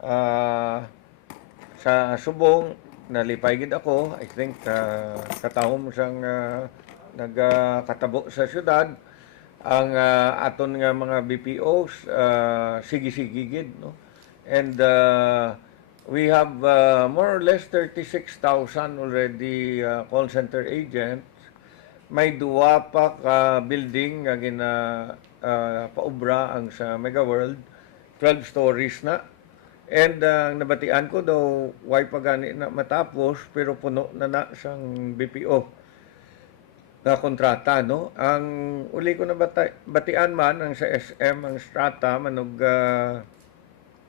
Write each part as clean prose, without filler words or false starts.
Ah, sa subong nalipay gid ako. I think katahom siyang nagkatabo sa syudad. Ang aton nga mga BPOs sige-sige gid, no. And we have more or less 36,000 already call center agents. May duwa pa ka building nga gina paubra ang sa Mega World, 12 stories na. And ang nabatian ko daw, why pa gani na matapos, pero puno na sang BPO na kontrata, no? Ang uli ko na batian man, ang sa SM, ang strata, manog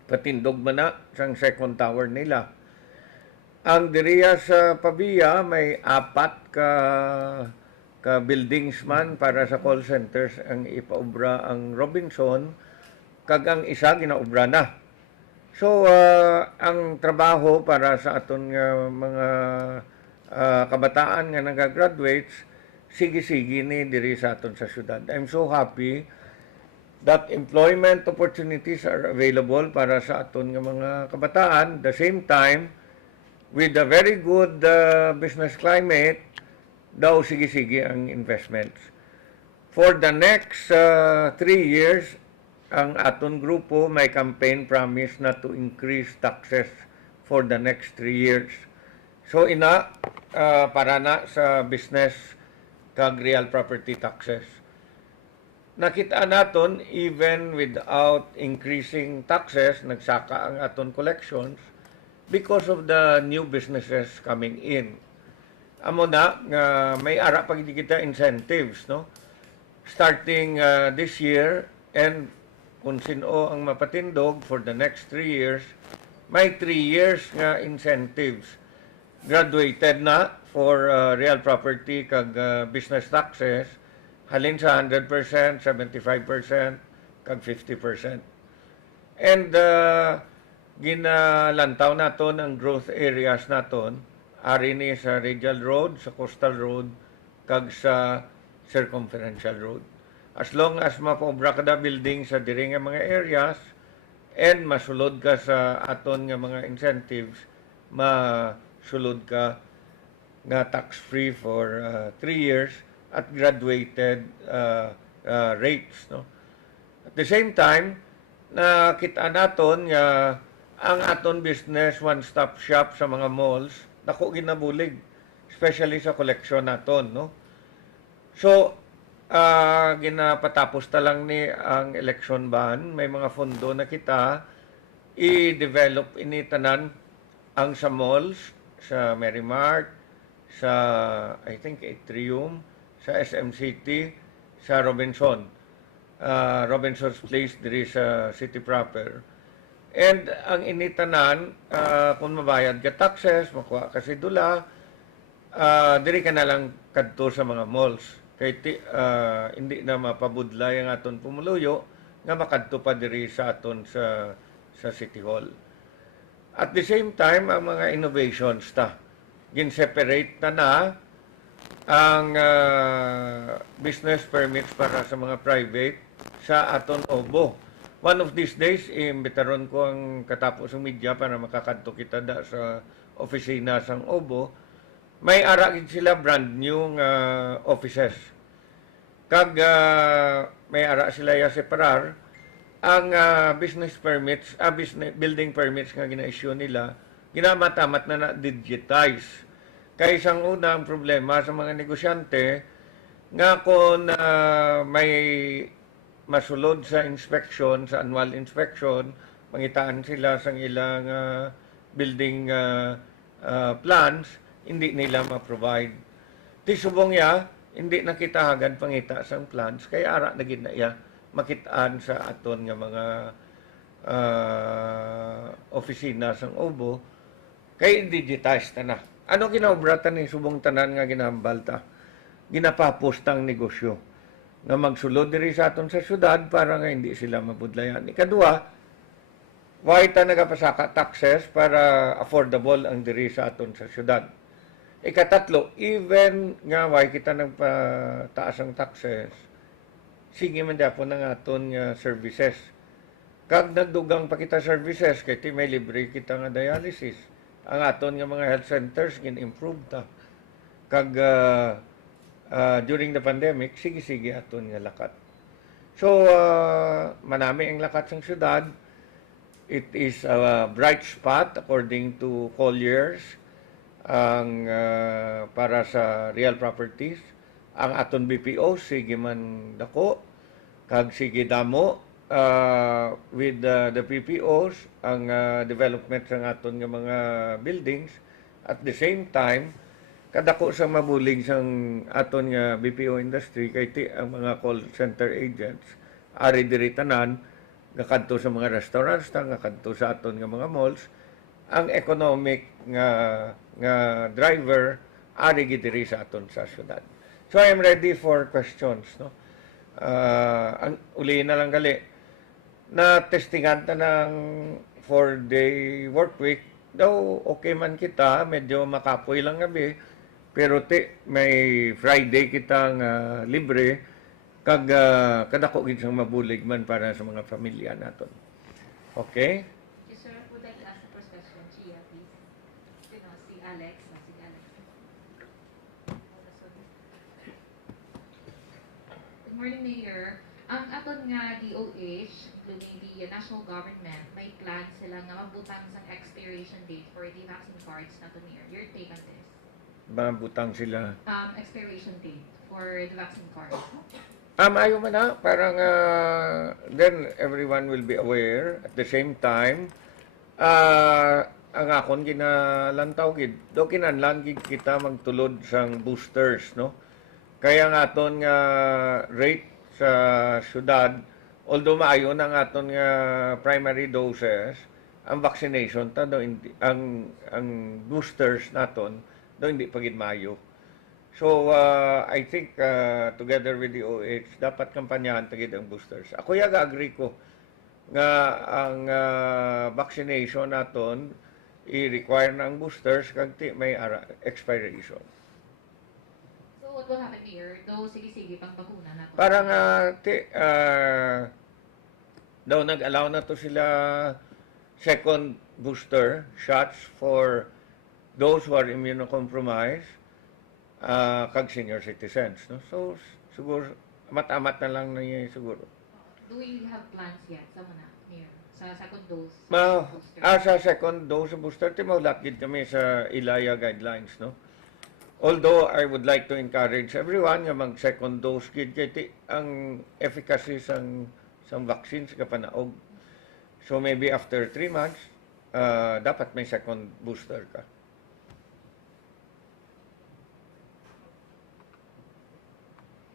patindog man na sang second tower nila. Ang diriya sa Pavia, may apat ka buildings man para sa call centers ang ipaubra ang Robinson, kag ang isa ginaubra na. So, ang trabaho para sa aton nga mga kabataan nga nagagraduates, sige-sige ni diri sa aton sa syudad. I'm so happy that employment opportunities are available para sa aton nga mga kabataan. The same time, with a very good business climate, daw sige-sige ang investments. For the next 3 years, ang aton grupo may campaign promise na to increase taxes for the next 3 years. So para na sa business kag real property taxes. Nakita naton even without increasing taxes, nagsaka ang aton collections because of the new businesses coming in. Amo na may ara pag kita incentives, no? Starting this year, and kung sino ang mapatindog for the next 3 years, may 3 years nga incentives. Graduated na for real property kag business taxes, halin sa 100%, 75%, kag 50%. And ginalantaw naton ang growth areas naton, ari ni sa Radial Road, sa Coastal Road, kag sa Circumferential Road. As long as mapaobra ka na building sa diri nga mga areas and masulod ka sa aton nga mga incentives, masulod ka nga tax-free for 3 years at graduated rates, no? At the same time, nakita naton nga ang aton business one-stop shop sa mga malls dako ginabulig, especially sa collection naton, no? So, ginapatapos ta lang ni ang election ban, may mga fondo na kita i-develop ini tanan ang sa malls, sa Merrimart, sa I think Atrium, sa SM City, sa Robinson's Place diri sa city proper. And ang initanan, kung mabayad ka taxes, makuha ka sidula, diri ka na lang kadto sa mga malls. Kay hindi na mapabudlay ang aton pumuluyo nga makadto pa diri sa aton sa City Hall. At the same time, ang mga innovations ta, gin-separate na ang business permits para sa mga private sa aton OBO. One of these days, imbitaron ko ang katapos ng media para makakadto kita da sa opisina sang OBO. May aragin sila brand new offices. Kag may ara sila ya separar ang business permits, building permits nga gina-issue nila, ginamatamat na digitize. Kaya isang unang problema sa mga negosyante nga kung may masulod sa inspection, sa annual inspection, mangitaan sila sa ilang building plans, hindi nila ma-provide. Tisubong ya, hindi nakita hagad pangita sa plans, kaya ara na gid na ya makitaan sa aton nga mga opisina sang OBO, kay digitize ta na. Ano ginaobratan ni subong tanan nga ginahambal ta? Ginapapos tang negosyo nga magsulod diri sa aton sa syudad para nga hindi sila mabudlayan. Ikaduha, why ta nagapasaka taxes para affordable ang diri sa aton sa syudad. Ikatatlo, even nga why kita nagpataas ang taxes, sige man dapat ng aton nga services. Kag nagdugang pa kita services, kay ti may libre kita nga dialysis. Ang aton nga mga health centers, gin-improve ta. Kag during the pandemic, sige-sige aton nga lakat. So, manami ang lakat sa syudad. It is a bright spot according to Colliers ang para sa real properties. Ang aton BPO, sige man dako, kag sige damo, with the PPOs, ang development ng aton nga mga buildings. At the same time, kadako sa mabulig sang aton nga BPO industry kay ti ang mga call center agents ari diri tanan ngakadto sa mga restaurants ta ngakadto sa aton nga mga malls ang economic nga driver ari gid diri sa aton sa syudad. So I am ready for questions, no. Ang uli na lang gali na testingan ta ng 4-day work week daw okay man kita medyo makapoy lang gabi. Pero may Friday kitang libre, kag kadako gid sang mabulig man para sa mga pamilya naton. Okay? Yes, sir. Would like to ask the first question, Chia, please. Si Alex. Good morning, Mayor. Ang aton nga DOH, including the national government, may plan sila nga mabutang sa expiration date for the vaccine cards na to, Mayor. Your take on this? Mga butang sila. Expiration date for the vaccine card. Maayo man na. Parang then everyone will be aware. At the same time, ang akon ginalantaw gid. Do kinahanglan gid kita magtulod sang boosters, no? Kaya nga aton nga rate sa syudad, although maayo na nga aton nga primary doses, ang vaccination ta do ang boosters naton do hindi pagid maayo. So, I think together with the OH, dapat kampanyahan tagid ang boosters. Ako agree ko nga ang vaccination naton i-require na ang boosters kag may expiration. So, what will happen here? Though sige-sige pang bakuna na to. Parang daw nag-allow na to sila second booster shots for those who are immunocompromised, kag senior citizens, no? So, siguro, matamat na lang na yun siguro. Do we have plans yet sa muna, Mayor? Sa second dose? Sa second dose booster, timawlat gid kami sa ILAYA guidelines, no? Although, I would like to encourage everyone nga mag-second dose gid kay ang efficacy sang vaccines kapanaog. So, maybe after 3 months, dapat may second booster ka.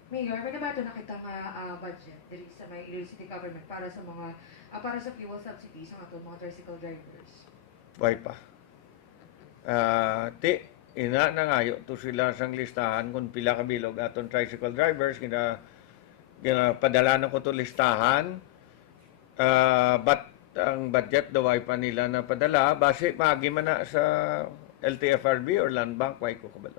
Mayor, may nabato na kita nga budget diri sa may Iloilo City Government para sa mga para sa fuel subsidies ng ato mga tricycle drivers. Why pa? Ina na ngayo to sila sang listahan kung pila ka bilog aton tricycle drivers padala na ko to listahan. But ang budget daw ay pa nila na padala base maagi man na sa LTFRB or Land Bank why ko kabalo.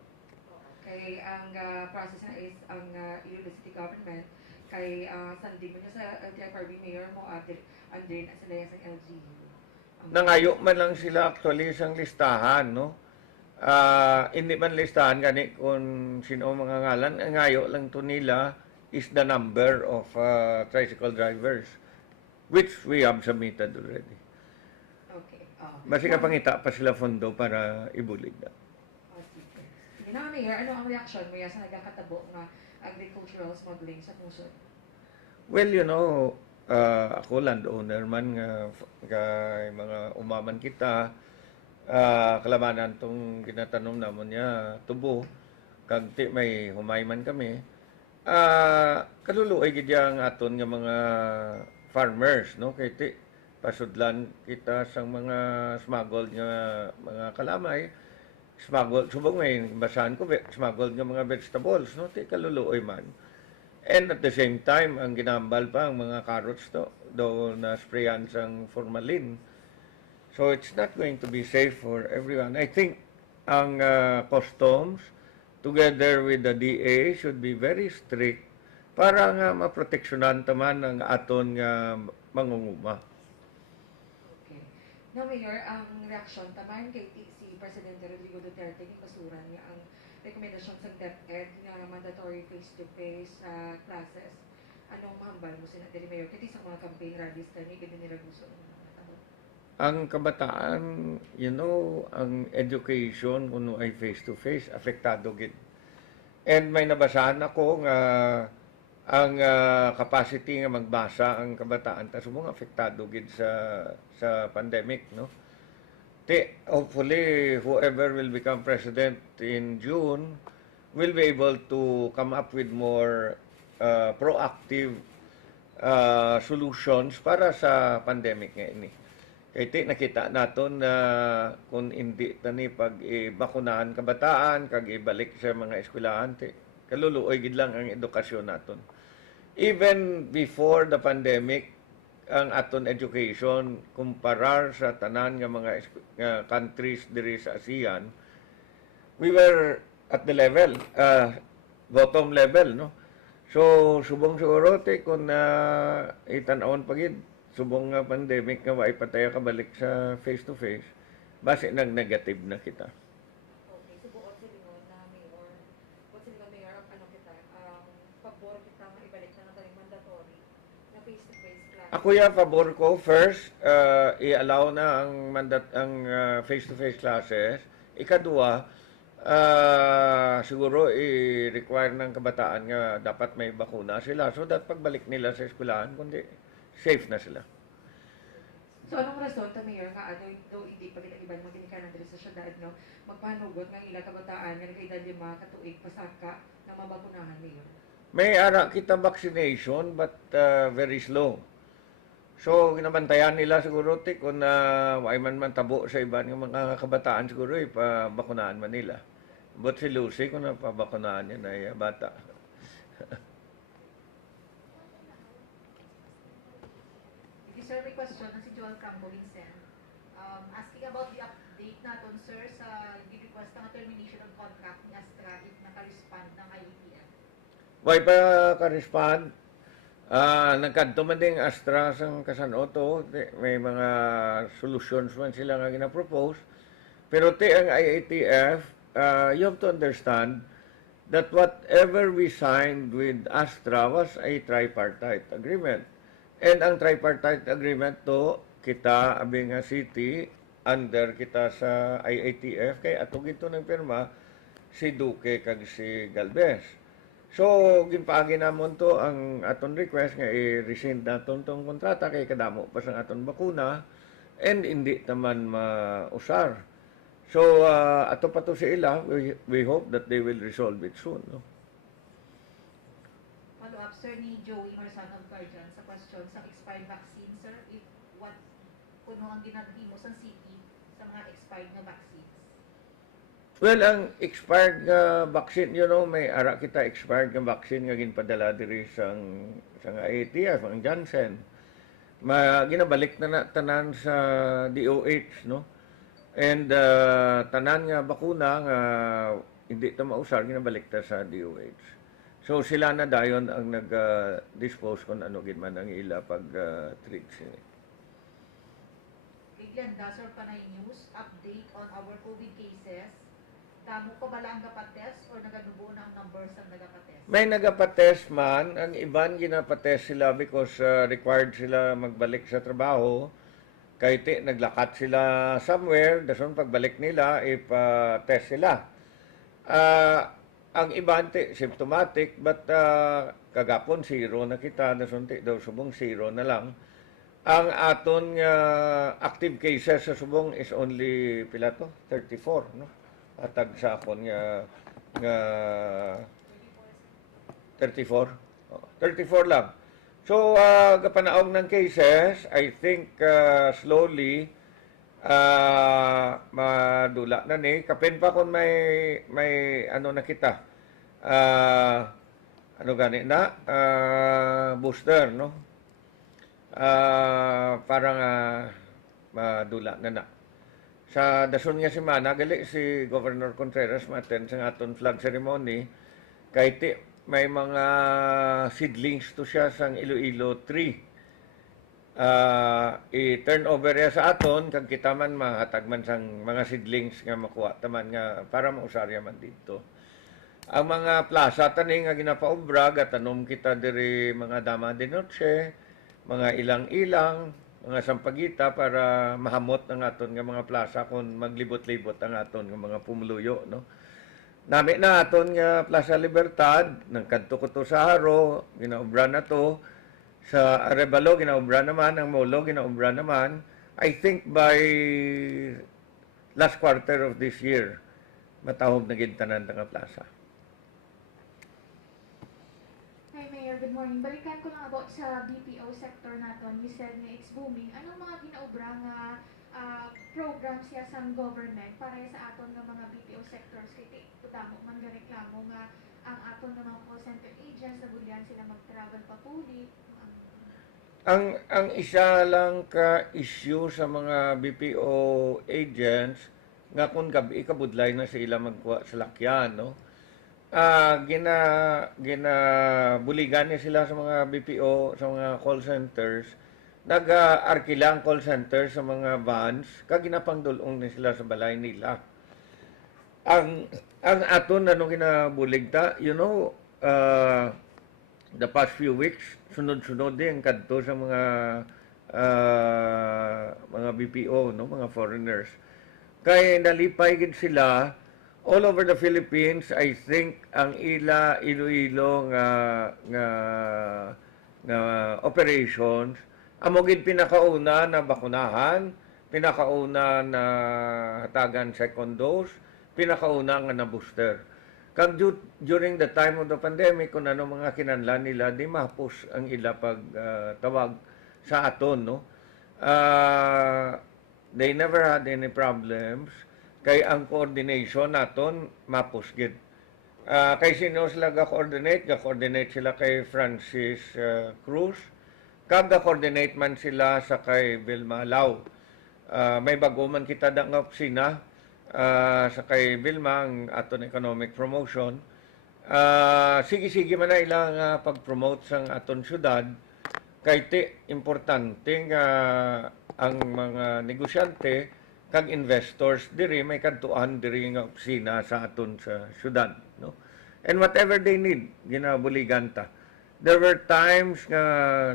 Kay ang process na is ang Iloilo City Government kay sandi mo niya sa LTFRB Mayor mo andre na sila sa LGU. Nangayo man lang sila actually sang listahan, no? Hindi man listahan gani kung sino mga ngalan, ang ngayo lang to nila is the number of tricycle drivers which we have submitted already. Okay. Basi pangita pa sila fondo para ibulig na. Sige na, Mayor, ano ang reaksyon mo sa nagkakatabo ng agricultural smuggling sa pusod? Well, ako landowner man nga mga umaman kita, kalabanan tong ginatanom namon niya tubo, kag may humay man kami. Kaluluoy gid ang aton nga mga farmers, no? Kay pasudlan kita sang mga smuggled nga mga kalamay. Smuggled, subong may basahan ko, smuggled nga mga vegetables, no? Kaluluoy man. And at the same time, ang ginambal pa ang mga carrots to, daw na sprayan sang formalin. So it's not going to be safe for everyone. I think ang customs, together with the DA, should be very strict para nga maproteksyonan taman ang aton nga mangunguma. No, Mayor, ang reaksyon tamahan kay si Presidente Rodrigo Duterte ni basuran niya ang rekomendasyon sa DepEd na mandatory face-to-face classes. Anong mahambal mo sa diri, Mayor? Kasi sa mga campaign rallies kani gid nila gusto ng mga tao. Ang kabataan, ang education kuno ay face-to-face, apektado gid. And may nabasahan ako nga ang capacity nga magbasa ang kabataan ta subong apektado gid sa pandemic, no? Hopefully whoever will become president in June will be able to come up with more proactive solutions para sa pandemic nga ini. Kaya nakita naton na kung hindi tani pag bakunahan kabataan, kag ibalik sa mga eskwelahan, kaluluoy gid lang ang edukasyon naton. Even before the pandemic, ang aton education kumparar sa tanan nga mga countries diri sa ASEAN, we were at the level, bottom level, no? So, subong siguro, kung itanawon pagid, subong nga pandemic nga wa ipataya kabalik sa face-to-face, base nang negative na kita. Okay, subuon sa lingon na Mayor. Kung sa lingon, Mayor, ano kita, pabor kita nga ibalik na natin mandatory na face-to-face class. Ako pabor ko first i-allow na ang face-to-face classes. Ikadua, siguro i-require ng kabataan nga dapat may bakuna sila so that pagbalik nila sa eskwelahan kundi safe na sila. So anong rason ta, Mayor, nga ano do hindi pa kita iban magginikanan diri sa syudad, no? Magpanugot nga ila kabataan nga nagkaedad 5 katuig pasaka na mabakunahan, Mayor. May ara kita vaccination but very slow. So, ginabantayan nila siguro kung why man tabo sa iban ng mga kabataan siguro ipabakunahan man nila. But si Lucy kung napabakunahan niya na bata. Sir, may question na si Joel Campo Vincent. Asking about the update natin, sir, sa request ng termination of contract ni Astra if naka-respond ng IATF. Why pa ka-respond? Nagkadto man ding Astra sa Kasanoto, may mga solutions man sila nga gina-propose. Pero ang IATF, you have to understand that whatever we signed with Astra was a tripartite agreement. And ang tripartite agreement to, kita, abing city, under kita sa IATF, kay atong ito ng pirma, si Duque kag si Galvez. So, ginpaagi namon to ang aton request nga i-rescind naton tong kontrata kay kadamo pa sa aton bakuna and hindi naman mausar. So, ato pa to sa ila, we hope that they will resolve it soon. No? Follow-up, sir, ni Joey Marsan of Guardian sa question sa expired vaccine, sir, if kuno ang ginahimo sa city sa mga expired na vaccines. Well, ang expired nga vaccine, may ara kita expired nga vaccine nga ginpadala diri sa IATF, ang Janssen. Ginabalik na tanan sa DOH, no? And tanan nga bakuna nga hindi ta mausar, ginabalik ta sa DOH. So sila na dayon ang nag-dispose kung ano gid man ang ila pag-treat sila. Glenda, sir, panay news, update on our COVID cases. Tamo ko ba lang nagapatest or naganubo na ang numbers ang nagapatest? May nagapatest man, ang iban ginapatest sila because required sila magbalik sa trabaho. Kahit naglakat sila somewhere, dason pagbalik nila, ipa-test sila. Ang iban symptomatic, but kagapon zero na kita, dason daw subong zero na lang. Ang aton active cases sa subong is only pila to? 34, no? Atag sa akon nga 34. 34 lang. So, kapanaog ng cases, I think slowly madula na ni. Kapin pa kung may ano na kita. Ano gani na? Booster, no? Parang madula na. Sa dason nga semana, gali si Governor Contreras maten sa aton flag ceremony, kahit may mga seedlings to siya sang Iloilo tree. i-turn over ya sa aton kag kita man mahatag man sang mga seedlings nga makuha taman nga para mausarya man dito. Ang mga plaza tani nga ginapaobra gatanom kita diri mga dama de noche, mga ilang-ilang, mga sampagita para mahamot ang aton nga mga plaza kung maglibot-libot ang aton nga mga pumuluyo, no. Nami na aton nga Plaza Libertad, nagkadto ko to sa Haro, ginaobra na to. Sa Arevalo, ginaobra naman. Ang Molo, ginaobra naman. I think by last quarter of this year, matahog na gintanan nga plaza. Hi Mayor, good morning. Balikan ko lang about sa BPO sector naton. You said nga it's booming. Anong mga ginaobra nga programs siya sa government para sa aton nga mga BPO sectors kay utamo man nga reklamo nga ang aton nga mga call center agents nabulyan sila mag-travel pa puli. Ang isa lang ka issue sa mga BPO agents nga kung gabi kabudlay na sila magkuha sa lakyan, no. Buligan niya sila sa mga BPO, sa mga call centers, nag-arkila ang call center sa mga vans, kag ginapangdulong ni sila sa balay nila. Ang aton anong ginabulig ta, you know, the past few weeks, sunod-sunod din kadto sa mga BPO, no, mga foreigners. Kay nalipay gid sila all over the Philippines. I think ang Iloilo nga operations amo gid pinakauna na bakunahan, pinakauna na hatagan second dose, pinakauna nga na booster. Kag during the time of the pandemic, kung ano mga kinanlan nila, di mapus ang ila pag tawag sa aton, no? They never had any problems. Kay ang coordination naton mapus gid. Kay sino sila ga-coordinate sila kay Francis Cruz. Kag ga-coordinate man sila sa kay Vilma Lau. May bago man kita da nga opisina sa kay Vilma ang aton economic promotion. Sige-sige man na ilang pag-promote sang aton syudad. Kay importante nga ang mga negosyante kag investors diri may kadtuan diri nga opisina sa aton sa syudad, no. And whatever they need ginabuligan ta. There were times nga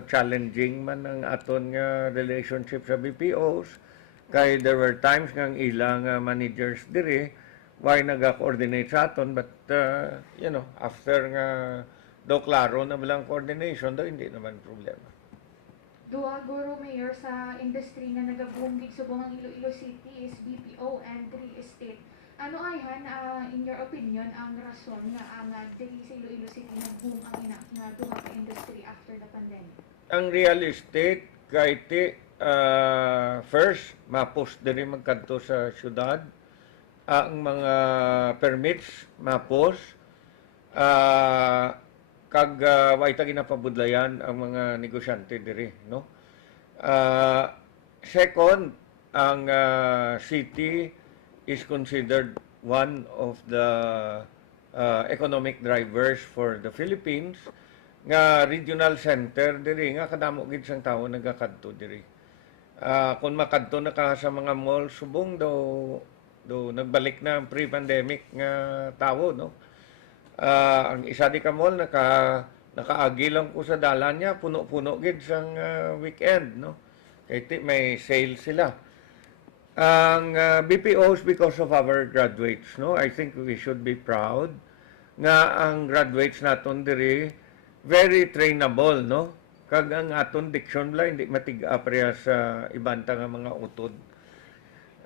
challenging man ang aton nga relationship sa BPOs, kay there were times nga ang ilang managers diri why naga-coordinate sa aton, but you know, after nga do klaro na bilang coordination do hindi naman problema. Duha guro Mayor sa industry nga nagaboom gid subong ang Iloilo City is BPO and real estate. Ano ayhan in your opinion ang rason nga ang diri sa Iloilo City nag-boom ang ina nga duha ka industry after the pandemic? Ang real estate kay first mapos diri magkadto sa syudad. Ang mga permits mapos kag way ta ginapabudlayan ang mga negosyante diri, no. Second, ang city is considered one of the economic drivers for the Philippines, nga regional center diri nga kadamo gid sang tawo nagakadto diri. Kung makadto na ka sa mga mall subong do nagbalik na ang pre-pandemic nga tawo, no. Ang isa di ka mall nakaagi lang ko sa dalan niya, puno-puno gid sang weekend, no. Kay may sale sila. Ang BPOs, because of our graduates, no, I think we should be proud nga ang graduates naton diri very trainable, no. Kag ang aton diction la hindi matig-a pareha sa ibanta nga mga utod.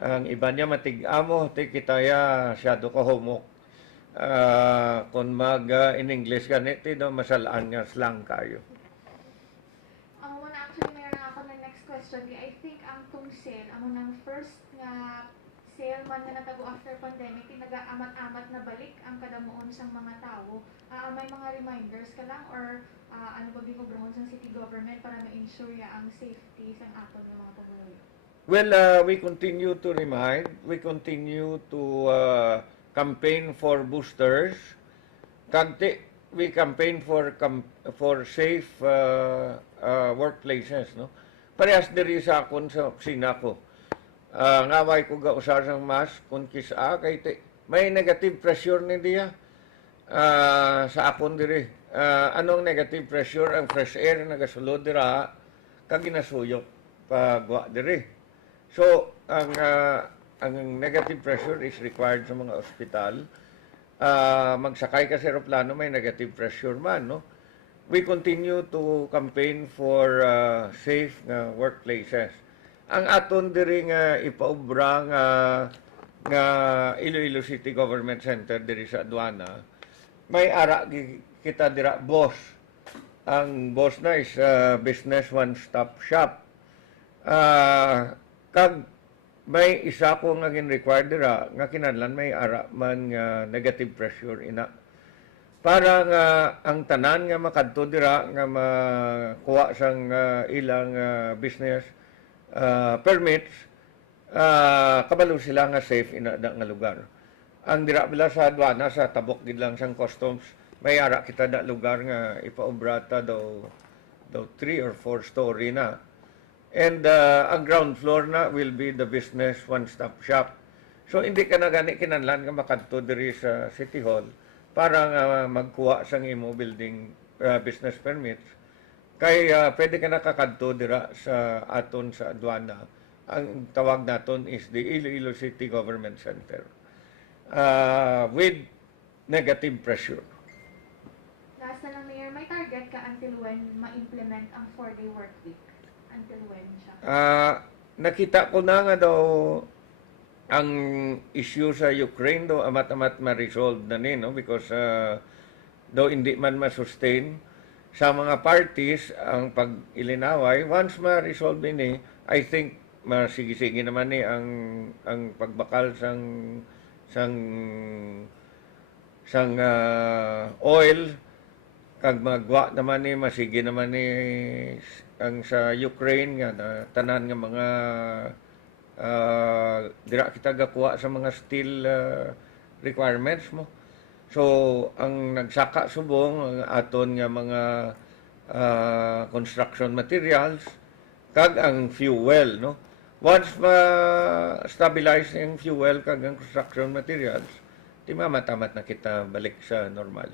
Ang iba niya matig-amo, kitaya syado ka homok. Kung in English ganito, masalaan nga slang kayo. Actually, meron ako na next question. I think ang tong sale, amo nang first nga sale man nga natago after pandemic, nag-aamat-amat na balik ang kadamuon sang mga tao. May mga reminders ka lang or ano ba ginobrahon sa city government para ma-ensure ya ang safety sang aton nga mga pamumuno? Well, we continue to remind, we continue to campaign for boosters. We campaign for safe workplaces, no. parehas diri sa akon sa opisina ko. Ngaway ko gausar sang mas kung kisa kay may negative pressure ni diya sa akon diri. Anong negative pressure? Ang fresh air nagasulod dira kag ginasuyop pagwa diri. So ang negative pressure is required sa mga ospital. Magsakay ka sa eroplano may negative pressure man, no? We continue to campaign for safe workplaces. Ang aton diri nga ipaubra nga Iloilo City Government Center diri sa aduana, may ara kita dira boss. Ang boss na is business one-stop shop. Kag may isa ko nga gin-required dira nga kinahanglan may ara man nga negative pressure ina para nga ang tanan nga makadto dira nga makuha sang ilang business permits kabalo sila nga safe ina da nga lugar. Ang dira bila sa aduana sa tabok gid lang sang customs may ara kita da lugar nga ipaubrata daw 3 or 4 story na. And ang ground floor na will be the business one-stop shop. So hindi ka na gani kinahanglan nga makadto diri sa City Hall para nga magkuha sang imo building business permits. Kay pwede ka nakakadto dira sa aton sa aduana. Ang tawag naton is the Iloilo City Government Center. With negative pressure. Last na lang, Mayor, may target ka until when ma-implement ang 4-day work week? Until when siya? Nakita ko na nga daw ang issue sa Ukraine daw amat-amat ma-resolve na ni, no? Because daw hindi man ma-sustain sa mga parties ang pag-ilinaway. Once ma-resolve ni, I think masigi-sige naman ni ang pagbakal sang oil kag magwa naman ni masigi naman ni ang sa Ukraine nga tanan nga mga dira kita gakuha sa mga steel requirements mo. So ang nagsaka subong ang aton nga mga construction materials kag ang fuel, no? Once ma-stabilize ang fuel kag ang construction materials, di mamatamat na kita balik sa normal.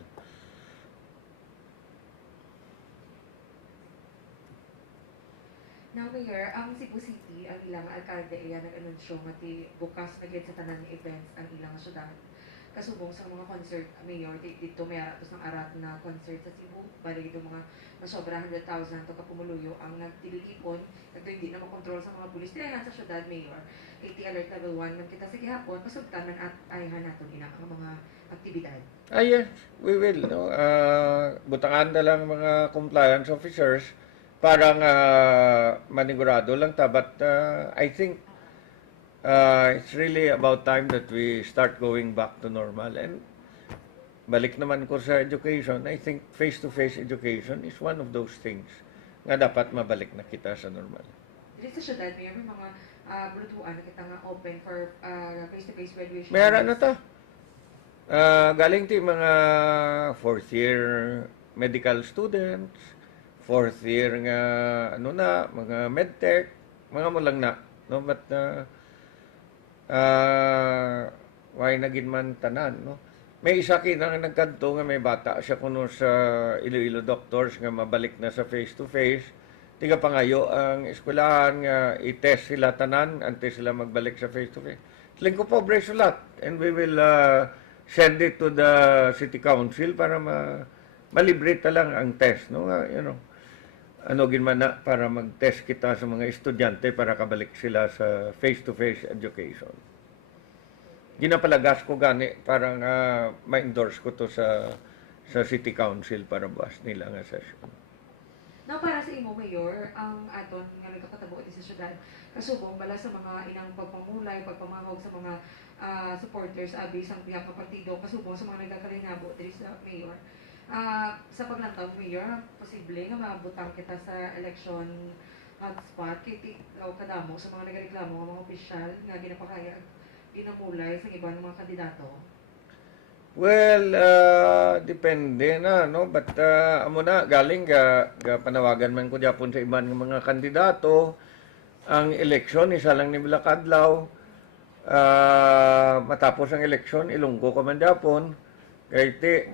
Now, Mayor, ang Cebu City, ang ilang alkalde iya nag-anunsyo nga ti bukas na gid sa tanan nga events ang ilang syudad. Kasubong sa mga concert, Mayor, dito may aratos ng arat na concert sa Cebu. Bali dito mga masobra 100,000 to kapumuluyo ang nagtilipon. Ito hindi na makontrol sa mga pulis. Tinayan sa syudad, Mayor. AT Alert Level 1, man kita sa gihapon, pasugtanan at ayahan natin ina ang mga aktibidad. Yes, we will. No? Butangan na lang mga compliance officers para nga manigurado lang ta. But I think it's really about time that we start going back to normal. And balik naman ko sa education, I think face-to-face education is one of those things nga dapat mabalik na kita sa normal. Dito sa syudad, Mayor, may mga bulutuan na kita nga open for face-to-face graduation. Mayroon na to. Galing ti mga fourth year medical students, fourth year nga mga medtech, mga mo lang na, no? But why nagin man tanan, no? May isa kinang nagkanto nga may bata siya kuno sa Iloilo Doctors nga mabalik na sa face to face. Tiga pangayo ang eskwelahan nga i-test sila tanan antes sila magbalik sa face to face. Lingko pobre sulat and we will send it to the city council para malibre ta lang ang test, no? Ano ginman na para mag-test kita sa mga estudyante para kabalik sila sa face-to-face education. Ginapalagas ko gani para nga ma-endorse ko to sa City Council para buwas nila nga session. Now, para sa imo, Mayor, ang aton nga nagkakatabo iti sa syudad, kasubong bala sa mga inang pagpamulay, pagpamahog sa mga supporters, abi sang biyang partido, kasubong sa mga nagkakalinabo diri sa Mayor. Sa paglantaw, Mayor, posible nga mabutang kita sa election hotspot kay kadamo sa mga nagareklamo nga mga opisyal nga ginapakaya ginamulay sa iba ng mga kandidato. Well, depende na, no? But amo na, galing ga panawagan man ko Japon sa iban nga mga kandidato. Ang eleksyon, isa lang ni Adlaw. Matapos ang eleksyon, ilunggo ka man Japon. Kaya ti,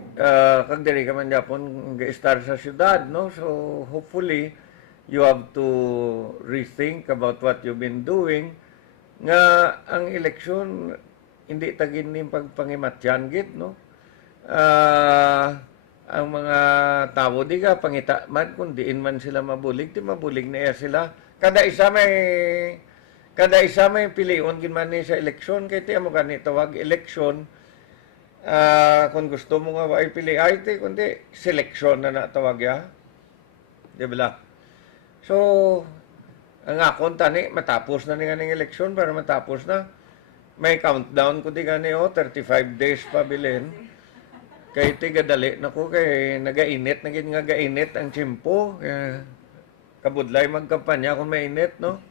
kag diri ka man Japon, ga-star sa syudad, no? So, hopefully, you have to rethink about what you've been doing. Nga, ang eleksyon, hindi tagin ni pagpangimatyan git, no? Ang mga tao di ka pangita man kung diin man sila mabulig, di mabulig na iya sila. Kada isa may pilion gin man ni sa eleksyon kay ti amo kani tawag eleksyon. Kung gusto mo nga ay pili ay ti kundi seleksyon na tawag ya. Di ba? So, ang akon tani matapos na ni nga eleksyon para matapos na. May countdown ko di gani 35 days pa bilin. Kay ti gadali nako kay nagainit naging nga gainit ang tiyempo. Kabudlay magkampanya kung mainit, no?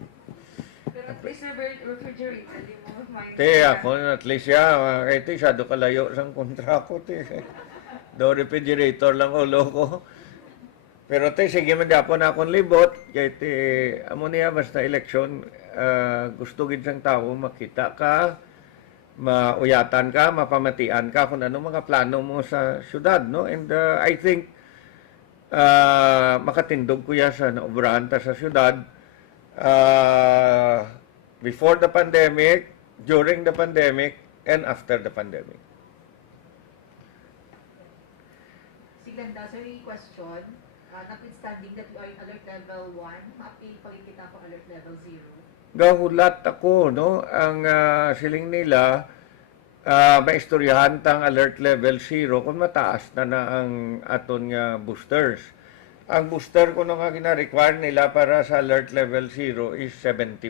Pero at least refrigerator, di mo mind. Te ako at least ya kay ti sado kalayo sang kontra ko ti. Do refrigerator lang ulo ko. Pero te sige man gyapon akong libot kay ti amo niya basta eleksyon gusto gid sang tao makita ka, mauyatan ka, mapamatian ka kung ano mga plano mo sa syudad, no? And I think makatindog ko ya sa naobrahan ta sa syudad before the pandemic, during the pandemic, and after the pandemic. Siglanda, sir, yung question, notwithstanding that you are in alert level 1, ma-appeal pa rin kita po alert level 0. Gahulat ako, no? Ang siling nila, maistoryahan tang alert level 0 kung mataas na ang aton nga boosters. Ang booster ko nga gina-require nila para sa alert level 0 is 70%.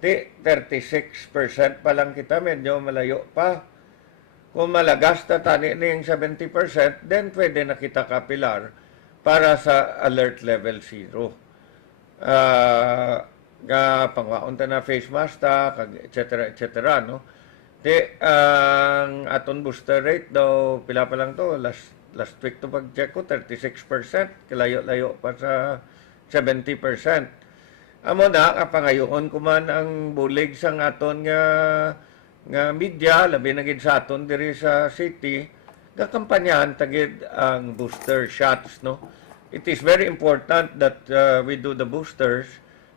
Di, 36% pa lang kita, medyo malayo pa. Kung malagas na tani na yung 70%, then pwede na kita kapilar para sa alert level 0. Pangwaon ta na face mask ta, etc. no? Di, ang aton booster rate daw, pila pa lang to, last week to pag-check ko, 36%, kilayo-layo pa sa 70%. Amo na, kapangayoon ko man ang bulig sa aton nga media, labi na gid sa aton diri sa city, kakampanyahan tagid ang booster shots, no? It is very important that we do the boosters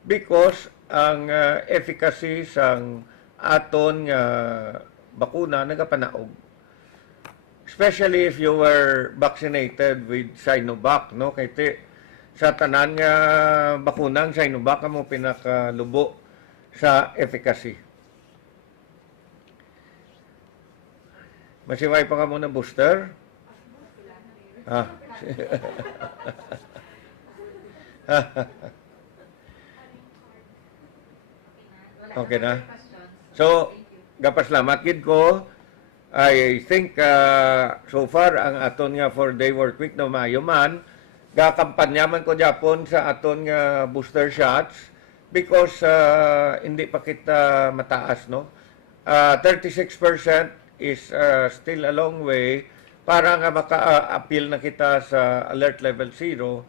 because ang efficacy sang aton nga bakuna nagapanaog. Especially if you were vaccinated with Sinovac, no? Kay sa tanan nga bakunang Sinovac mo pinakalubo sa efficacy. Masiway pa ka muna booster? Ah. Okay na. So, gapaslamat gid ko. I think so far ang aton nga 4-day work week na Mayo man, gakampanya man ko Japon sa aton nga booster shots because hindi pa kita mataas, no? 36% is still a long way para nga maka-appeal na kita sa alert level 0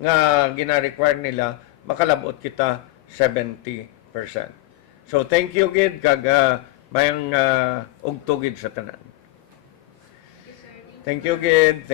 nga gina-require nila makalabot kita 70%. So thank you gid kag mayang ugtugid sa tanan. Thank you gid.